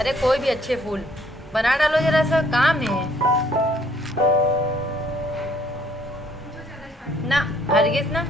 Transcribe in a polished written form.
अरे कोई भी अच्छे फूल बना डालो, जरा सा काम है ना, हरगिज ना।